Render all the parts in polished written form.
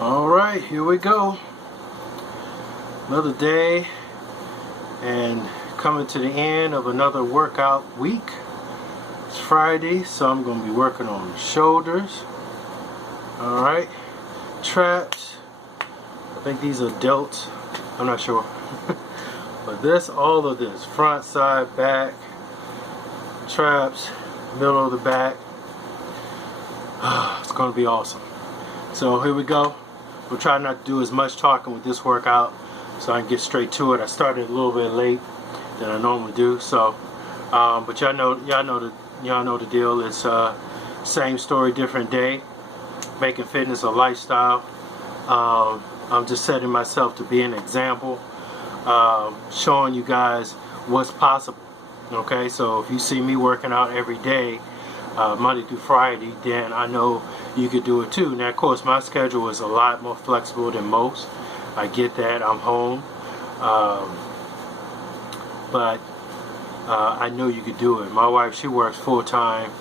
Alright, here we go. Another day and coming to the end of another workout week. It's Friday, so I'm going to be working on shoulders. Alright, traps. I think these are delts. I'm not sure. But all of this, front, side, back, traps, middle of the back. It's going to be awesome. So here we go. We'll try not to do as much talking with this workout so I can get straight to it. I started a little bit late than I normally do, so but y'all know the deal. It's same story, different day. Making fitness a lifestyle. I'm just setting myself to be an example, showing you guys what's possible. Okay, so if you see me working out every day, Monday through Friday, then I know you could do it too. Now, of course, my schedule is a lot more flexible than most. I get that. I'm home, but I know you could do it. My wife, she works full time,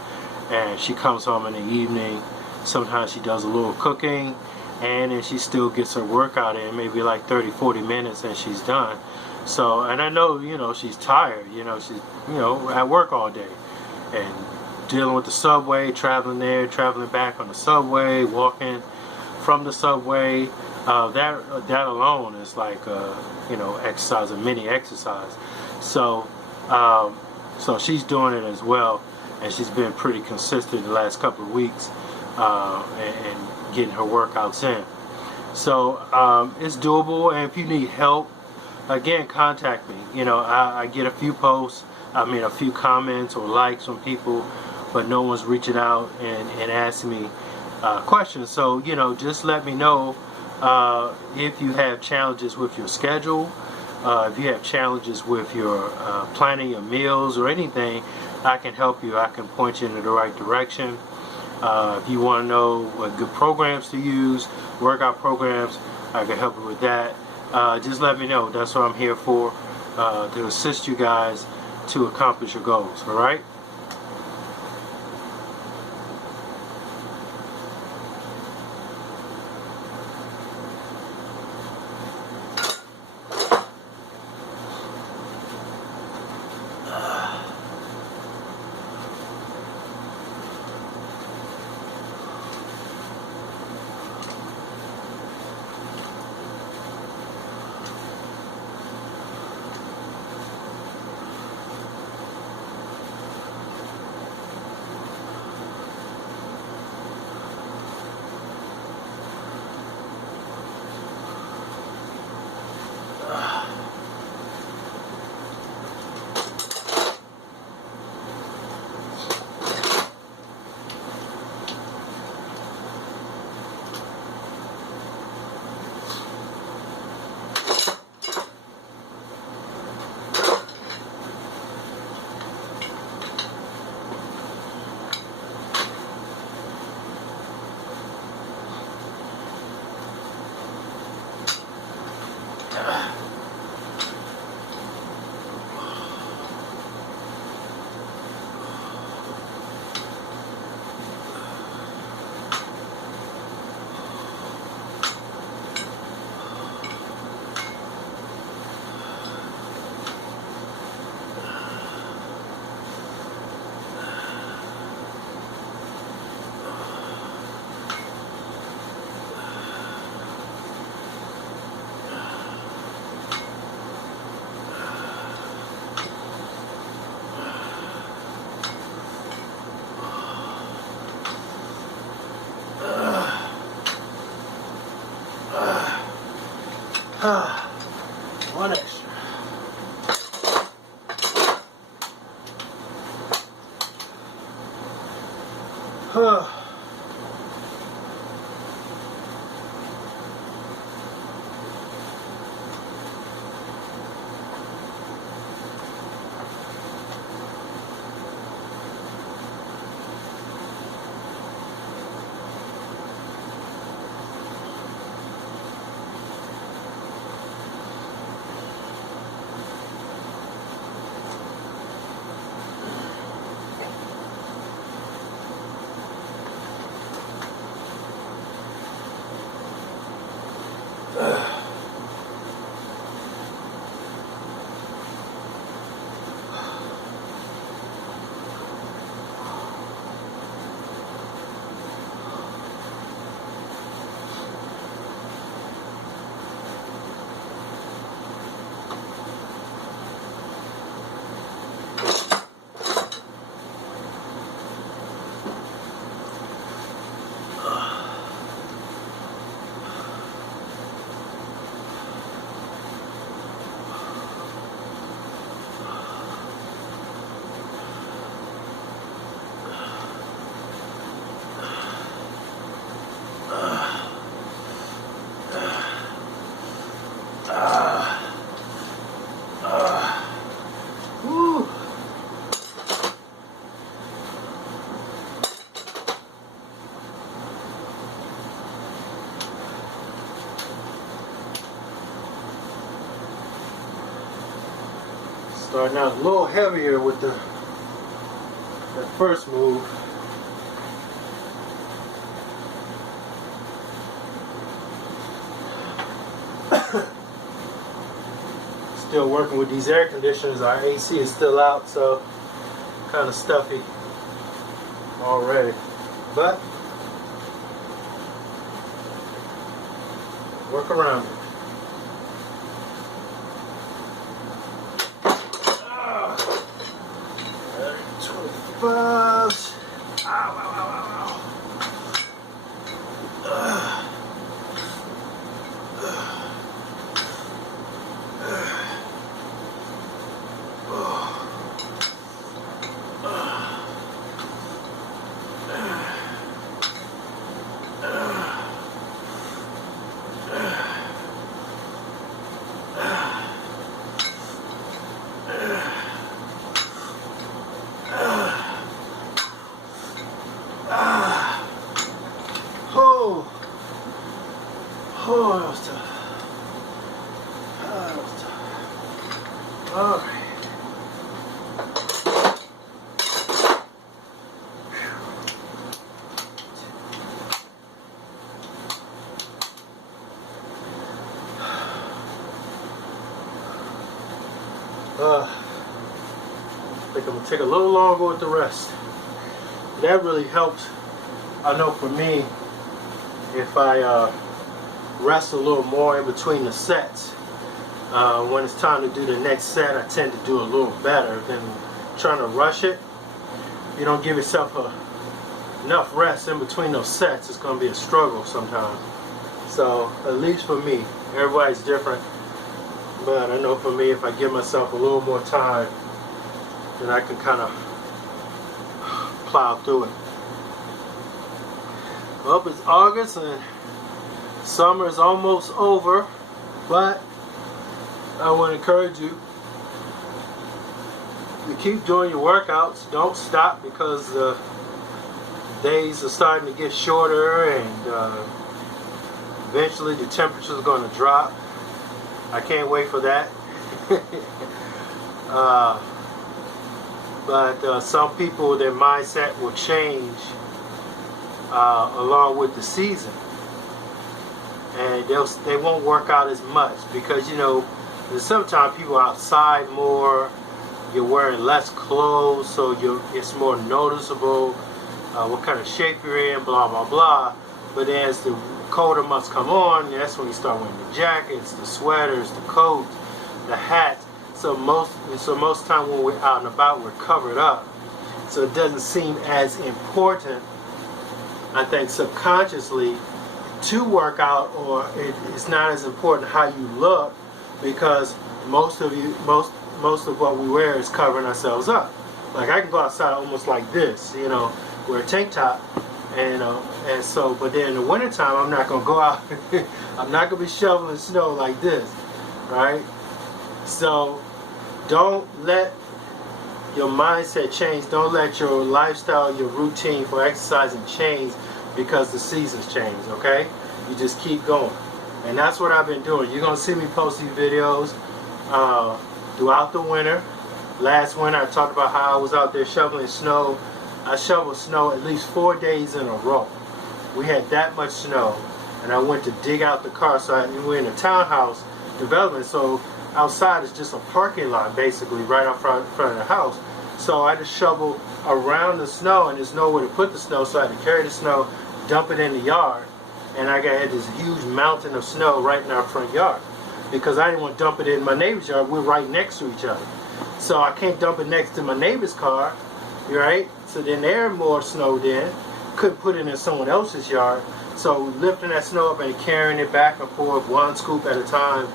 and she comes home in the evening. Sometimes she does a little cooking, and then she still gets her workout in, maybe like 30-40 minutes, and she's done. So, and I know, she's tired. She's, at work all day, and dealing with the subway, traveling there, traveling back on the subway, walking from the subway. That alone is like exercise, a mini exercise. So so she's doing it as well, and she's been pretty consistent the last couple of weeks and getting her workouts in. So it's doable, and if you need help, again, contact me. I get a few posts, a few comments or likes from people, but no one's reaching out and asking me questions. So, just let me know if you have challenges with your schedule, if you have challenges with your planning your meals or anything. I can help you. I can point you in the right direction. If you want to know what good programs to use, workout programs, I can help you with that. Just let me know. That's what I'm here for, to assist you guys to accomplish your goals. All right? One extra. Starting out a little heavier with the first move. Still working with these air conditioners. Our AC is still out, so kind of stuffy already. But work around it. 25. Ow, ow, ow, ow. Oh, that was tough. That was tough. All right. I think I'm going to take a little longer with the rest. That really helps. I know for me, if I rest a little more in between the sets, when it's time to do the next set, I tend to do a little better than trying to rush it. If you don't give yourself enough rest in between those sets, it's going to be a struggle sometimes. So, at least for me, everybody's different. But I know for me, if I give myself a little more time, then I can kind of plow through it. Well, it's August and summer is almost over, but I want to encourage you to keep doing your workouts. Don't stop, because the days are starting to get shorter, and eventually the temperature is going to drop. I can't wait for that. But some people, their mindset will change along with the season, and they won't work out as much, because sometimes people are outside more, you're wearing less clothes, so it's more noticeable what kind of shape you're in, blah blah blah. But as the colder months come on, that's when you start wearing the jackets, the sweaters, the coats, the hats. So most time when we're out and about, we're covered up, so it doesn't seem as important, I think, subconsciously, to work out, or it's not as important how you look, because most of what we wear is covering ourselves up. Like, I can go outside almost like this, wear a tank top, and so, but then in the wintertime, I'm not going to go out, I'm not going to be shoveling snow like this, right? So, don't let your mindset change, don't let your lifestyle, your routine for exercising change because the seasons change, okay? You just keep going. And that's what I've been doing. You're going to see me post these videos throughout the winter. Last winter, I talked about how I was out there shoveling snow. I shoveled snow at least 4 days in a row. We had that much snow, and I went to dig out the car. So we're in a townhouse development, so outside is just a parking lot, basically, right out front of the house. So I just shoveled around the snow, and there's nowhere to put the snow, so I had to carry the snow, dump it in the yard, and I had this huge mountain of snow right in our front yard, because I didn't want to dump it in my neighbor's yard. We're right next to each other, so I can't dump it next to my neighbor's car, right? So then they're more snowed in, couldn't put it in someone else's yard, so lifting that snow up and carrying it back and forth, one scoop at a time,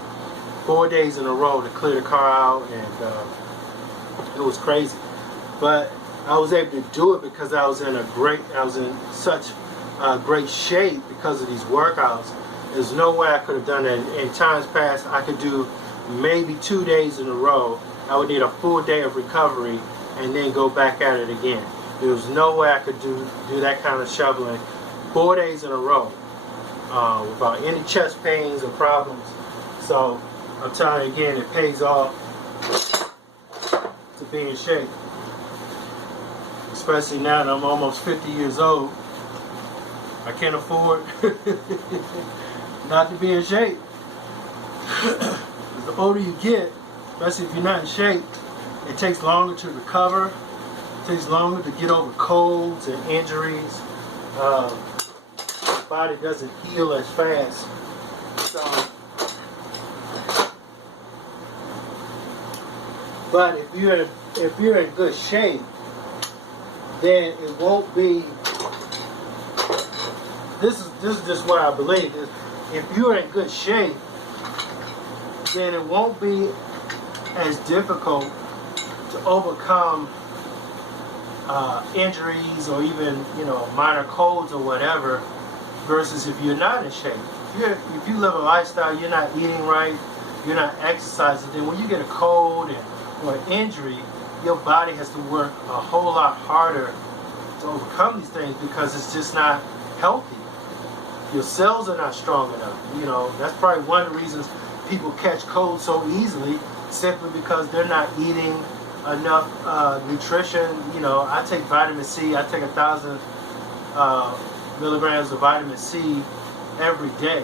4 days in a row to clear the car out, and it was crazy. But I was able to do it because I was in such great shape because of these workouts. There's no way I could have done that. In times past, I could do maybe 2 days in a row. I would need a full day of recovery and then go back at it again. There was no way I could do that kind of shoveling 4 days in a row without any chest pains or problems. So I'm telling you again, it pays off. to be in shape. Especially now that I'm almost 50 years old. I can't afford not to be in shape. The older you get, especially if you're not in shape, it takes longer to recover. It takes longer to get over colds and injuries. The body doesn't heal as fast. So, but if you're in good shape, then it won't be. This is just what I believe. If you're in good shape, then it won't be as difficult to overcome injuries or even minor colds or whatever, versus if you're not in shape. If you live a lifestyle, you're not eating right, you're not exercising, then when you get a cold or an injury, your body has to work a whole lot harder to overcome these things because it's just not healthy. Your cells are not strong enough. That's probably one of the reasons people catch colds so easily, simply because they're not eating enough nutrition. I take vitamin C. I take 1,000 milligrams of vitamin C every day,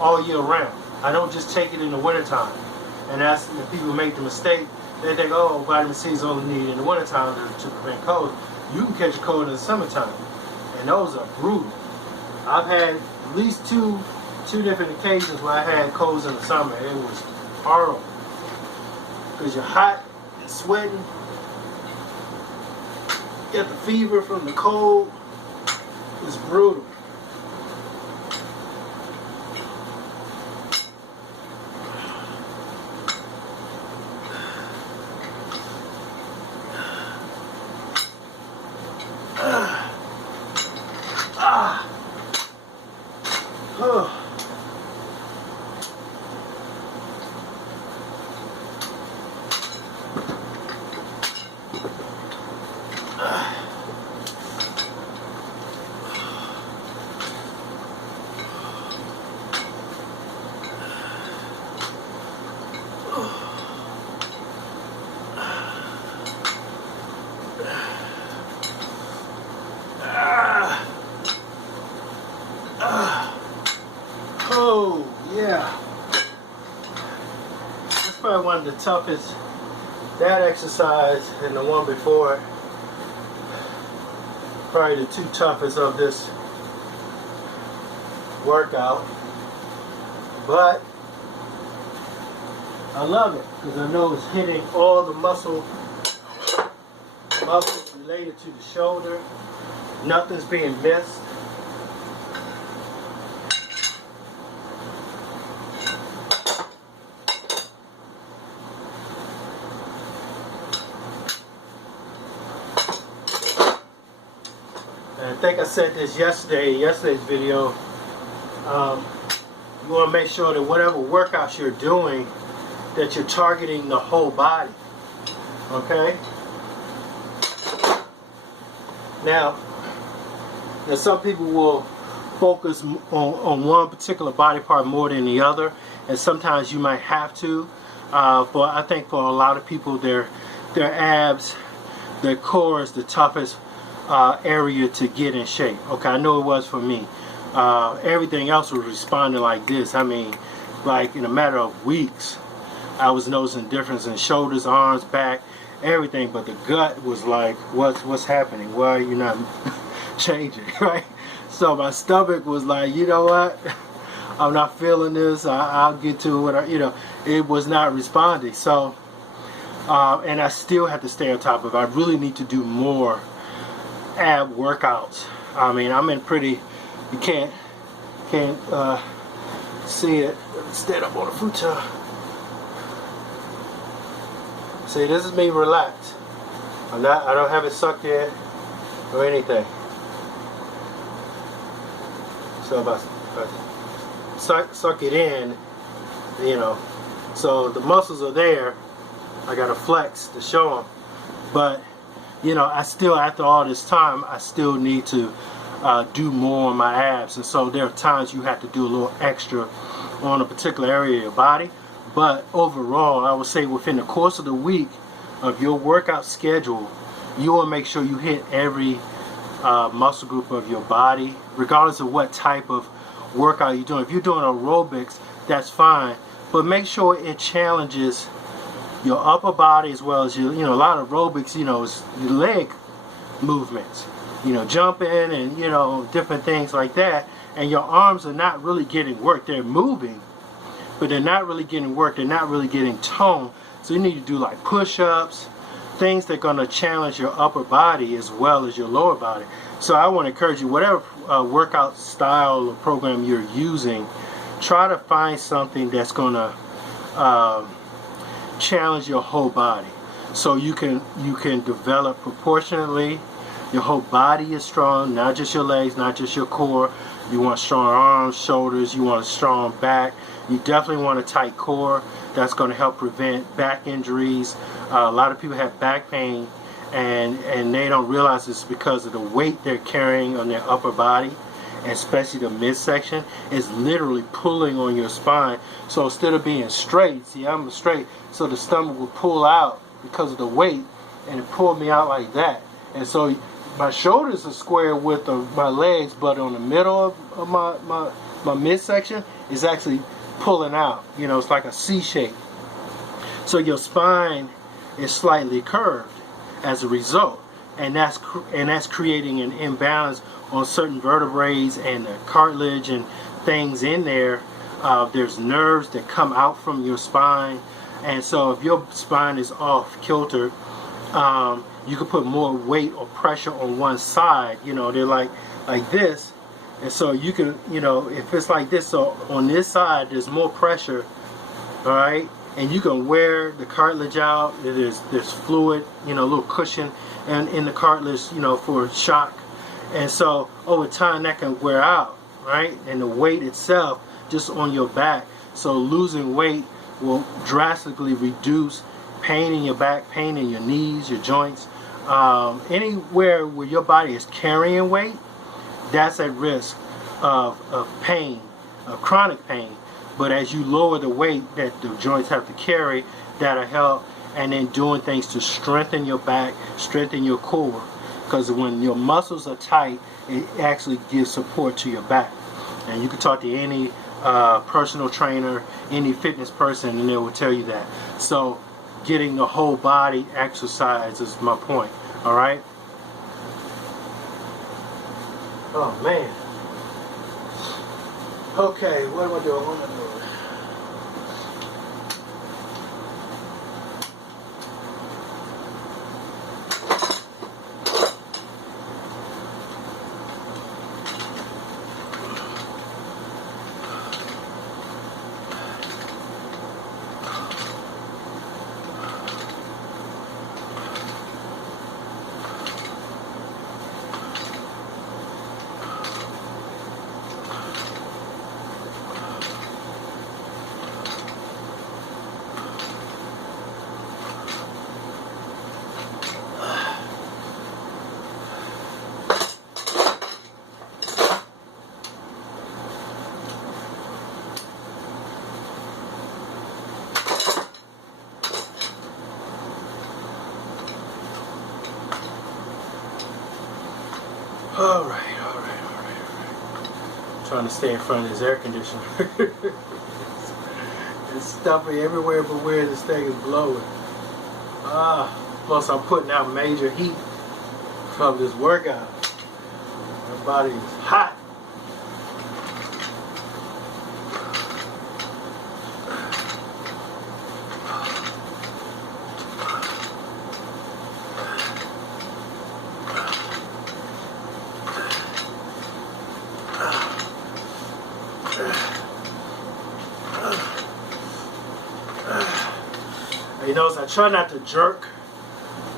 all year round. I don't just take it in the wintertime. And that's if people make the mistake. They think, oh, vitamin C is only needed in the wintertime to prevent colds. You can catch a cold in the summertime, and those are brutal. I've had at least two different occasions where I had colds in the summer. It was horrible because you're hot and sweating. You get the fever from the cold. It's brutal. Oh, yeah. That's probably one of the toughest, that exercise and the one before it. Probably the two toughest of this workout. But I love it because I know it's hitting all the muscles related to the shoulder. Nothing's being missed. And I think I said this yesterday's video. You want to make sure that whatever workouts you're doing, that you're targeting the whole body. Okay? Now some people will focus on one particular body part more than the other, and sometimes you might have to. But I think for a lot of people, their abs, their core is the toughest area to get in shape. Okay, I know it was for me. Everything else was responding like this. I mean, like in a matter of weeks, I was noticing difference in shoulders, arms, back, everything. But the gut was like, what's happening? Why are you not changing, right? So my stomach was like, you know what? I'm not feeling this. I'll get to what it was not responding. So, and I still have to stay on top of it. I really need to do more ab workouts. I mean, I'm in pretty. You can't see it. Stand up on the futon. See, this is me relaxed. I don't have it sucked in or anything. So if I suck it in, so the muscles are there. I gotta flex to show them. But I still, after all this time, I still need to do more on my abs. And so there are times you have to do a little extra on a particular area of your body. But overall, I would say within the course of the week of your workout schedule, you want to make sure you hit every muscle group of your body, regardless of what type of workout you're doing. If you're doing aerobics, that's fine, but make sure it challenges your upper body as well as your, a lot of aerobics, is your leg movements, jumping and, different things like that. And your arms are not really getting work. They're moving, but they're not really getting work. They're not really getting tone. So you need to do like push-ups, things that are going to challenge your upper body as well as your lower body. So I want to encourage you, whatever workout style or program you're using, try to find something that's going to challenge your whole body, so you can develop proportionately. Your whole body is strong, not just your legs, not just your core. You want strong arms, shoulders, you want a strong back. You definitely want a tight core. That's going to help prevent back injuries. A lot of people have back pain, and they don't realize it's because of the weight they're carrying on their upper body, especially the midsection. Is literally pulling on your spine. So instead of being straight, see, I'm straight, so the stomach will pull out because of the weight, and it pulled me out like that. And so my shoulders are square with my legs, but on the middle of my midsection is actually pulling out. It's like a C shape. So your spine is slightly curved as a result, and that's creating an imbalance on certain vertebrae and the cartilage and things in there. There's nerves that come out from your spine, and so if your spine is off kilter, you can put more weight or pressure on one side. They're like this, and so you can, if it's like this, so on this side there's more pressure, all right, and you can wear the cartilage out. There's fluid, a little cushion and in the cartilage, for shock, and so over time that can wear out, right? And the weight itself just on your back. So losing weight will drastically reduce pain in your back, pain in your knees, your joints, anywhere where your body is carrying weight. That's at risk of pain, of chronic pain. But as you lower the weight that the joints have to carry, that'll help. And then doing things to strengthen your back, strengthen your core, because when your muscles are tight, it actually gives support to your back. And you can talk to any personal trainer, any fitness person, and they will tell you that. So getting the whole body exercise is my point. All right. Oh man. Okay, what am I doing? What am I doing? All right. Trying to stay in front of this air conditioner. It's stuffy everywhere but where this thing is blowing. Plus I'm putting out major heat from this workout. My body is hot. You notice I try not to jerk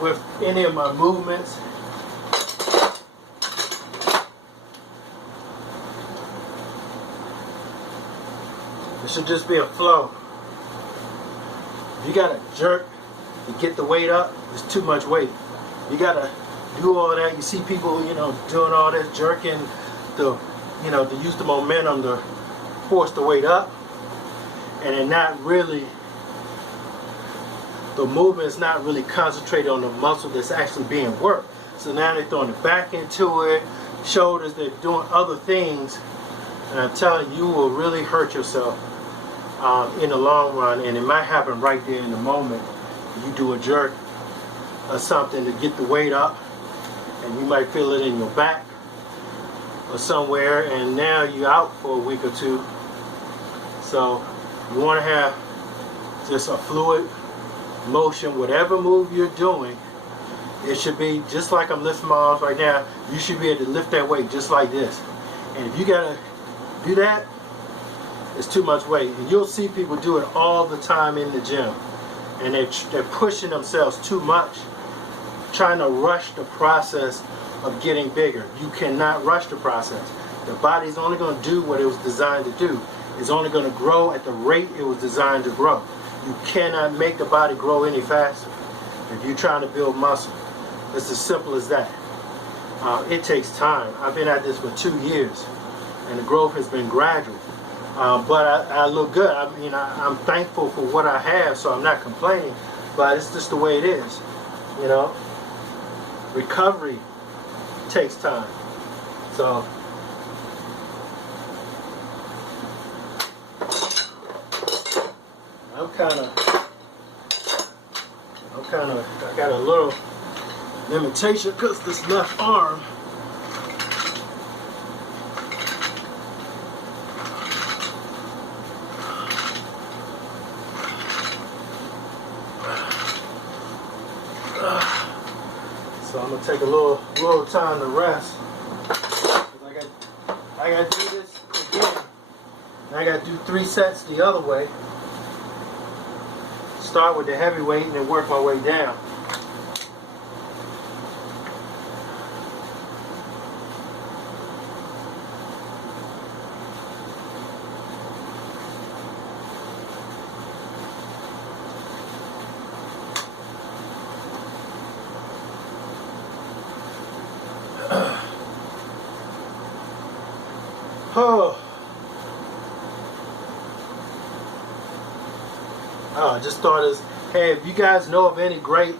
with any of my movements. It should just be a flow. If you gotta jerk to get the weight up, it's too much weight. You gotta do all that. You see people, doing all this jerking to use the momentum to force the weight up, and they're not really the movement is not really concentrated on the muscle that's actually being worked. So now they're throwing the back into it, shoulders, they're doing other things, and I'm telling you, you will really hurt yourself in the long run, and it might happen right there in the moment. You do a jerk or something to get the weight up, and you might feel it in your back or somewhere, and now you're out for a week or two. So you want to have just a fluid motion. Whatever move you're doing, it should be just like I'm lifting my arms right now. You should be able to lift that weight just like this. And if you gotta do that, it's too much weight. And you'll see people do it all the time in the gym, and they're pushing themselves too much, trying to rush the process of getting bigger. You cannot rush the process. The body's only going to do what it was designed to do. It's only going to grow at the rate it was designed to grow. You cannot make the body grow any faster if you're trying to build muscle. It's as simple as that. It takes time. I've been at this for 2 years, and the growth has been gradual. But I look good. I mean, I'm thankful for what I have, so I'm not complaining. But it's just the way it is, you know. Recovery takes time. So I got a little limitation because this left arm. So I'm gonna take a little time to rest. I gotta do this again. And I gotta do 3 sets the other way. Start with the heavy weight and then work my way down. I just thought hey, if you guys know of any great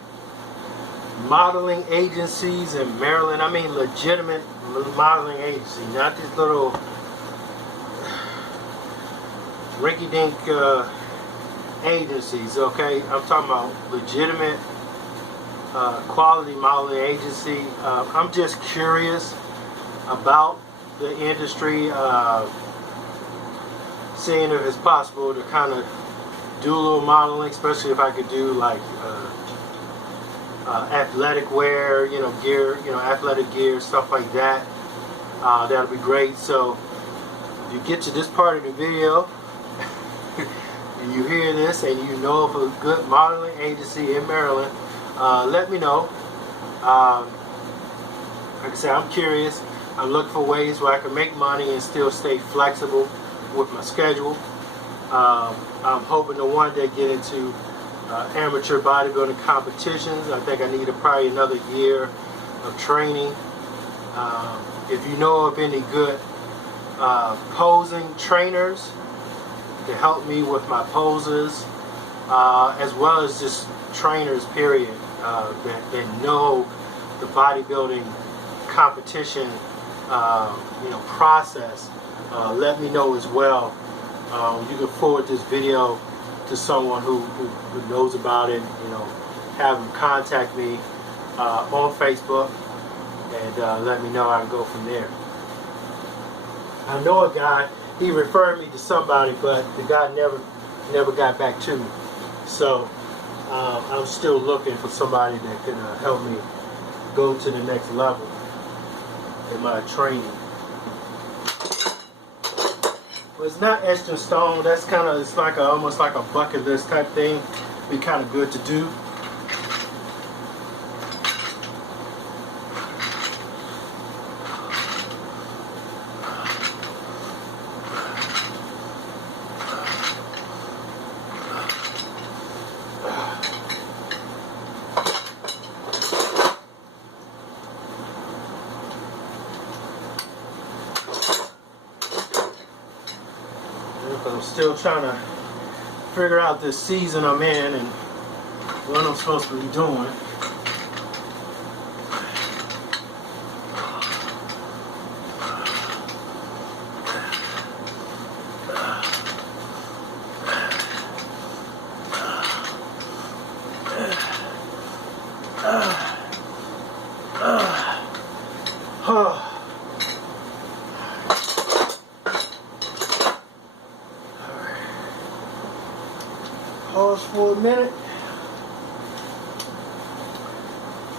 modeling agencies in Maryland, I mean legitimate modeling agencies, not these little rinky-dink agencies, okay? I'm talking about legitimate quality modeling agency. I'm just curious about the industry, seeing if it's possible to kind of do a little modeling, especially if I could do like athletic wear, you know, gear, you know, athletic gear, stuff like that. That'll be great. So if you get to this part of the video and you hear this and you know of a good modeling agency in Maryland, let me know. Like I said, I'm curious. I'm looking for ways where I can make money and still stay flexible with my schedule. I'm hoping to one day get into amateur bodybuilding competitions. I think I need probably another year of training. If you know of any good posing trainers to help me with my poses, as well as just trainers, period, that know the bodybuilding competition process, let me know as well. You can forward this video to someone who knows about it, you know, have them contact me on Facebook, and let me know. I can go from there. I know a guy, he referred me to somebody, but the guy never got back to me. So I'm still looking for somebody that can help me go to the next level in my training. Well, it's not etched in stone. That's kind of, it's like almost like a bucket list type thing. Be kind of good to do. I'm still trying to figure out this season I'm in, and what I'm supposed to be doing. Pause for a minute.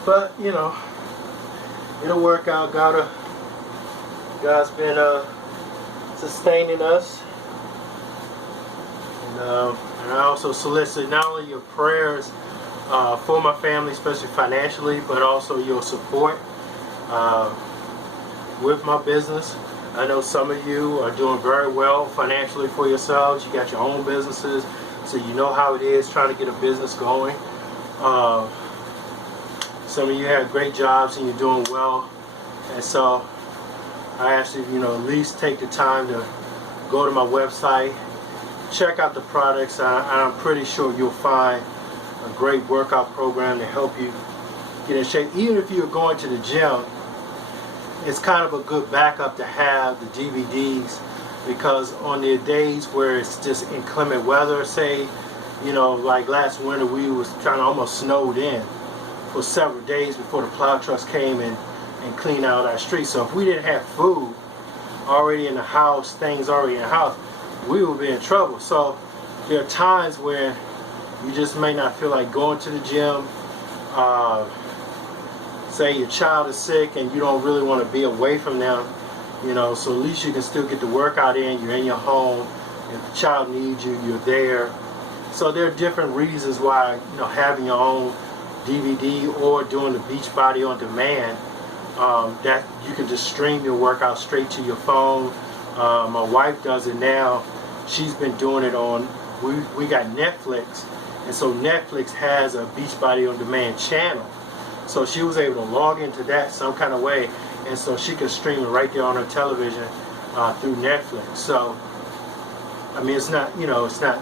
But, you know, it'll work out. God's been sustaining us. And I also solicit not only your prayers for my family, especially financially, but also your support with my business. I know some of you are doing very well financially for yourselves. You got your own businesses, so you know how it is trying to get a business going. Some of you have great jobs and you're doing well, and so I ask you, at least take the time to go to my website, check out the products. I'm pretty sure you'll find a great workout program to help you get in shape. Even if you're going to the gym, it's kind of a good backup to have the DVDs, because on the days where it's just inclement weather, say, like last winter, we was trying to almost snowed in for several days before the plow trucks came and cleaned out our streets. So if we didn't have food already in the house, things already in the house, we would be in trouble. So there are times where you just may not feel like going to the gym. Say your child is sick and you don't really want to be away from them, so at least you can still get the workout in. You're in your home. If the child needs you, you're there. So there are different reasons why, having your own DVD or doing the Beachbody on demand, that you can just stream your workout straight to your phone. My wife does it now. She's been doing it on, we got Netflix, and so Netflix has a Beachbody on demand channel. So she was able to log into that some kind of way, and so she could stream it right there on her television through Netflix. So, I mean, it's not, it's not a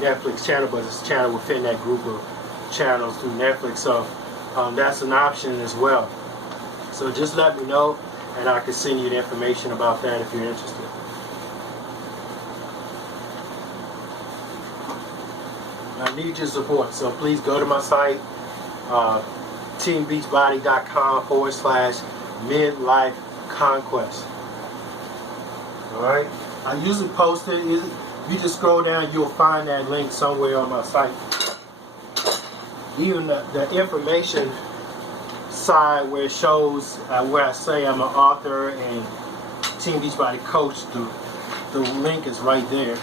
Netflix channel, but it's a channel within that group of channels through Netflix. So that's an option as well. So just let me know, and I can send you the information about that if you're interested. I need your support, so please go to my site, teambeachbody.com/midlife conquest. Alright? I usually post it. If you just scroll down, you'll find that link somewhere on my site. Even the information side where it shows where I say I'm an author and Team Beachbody coach, the link is right there.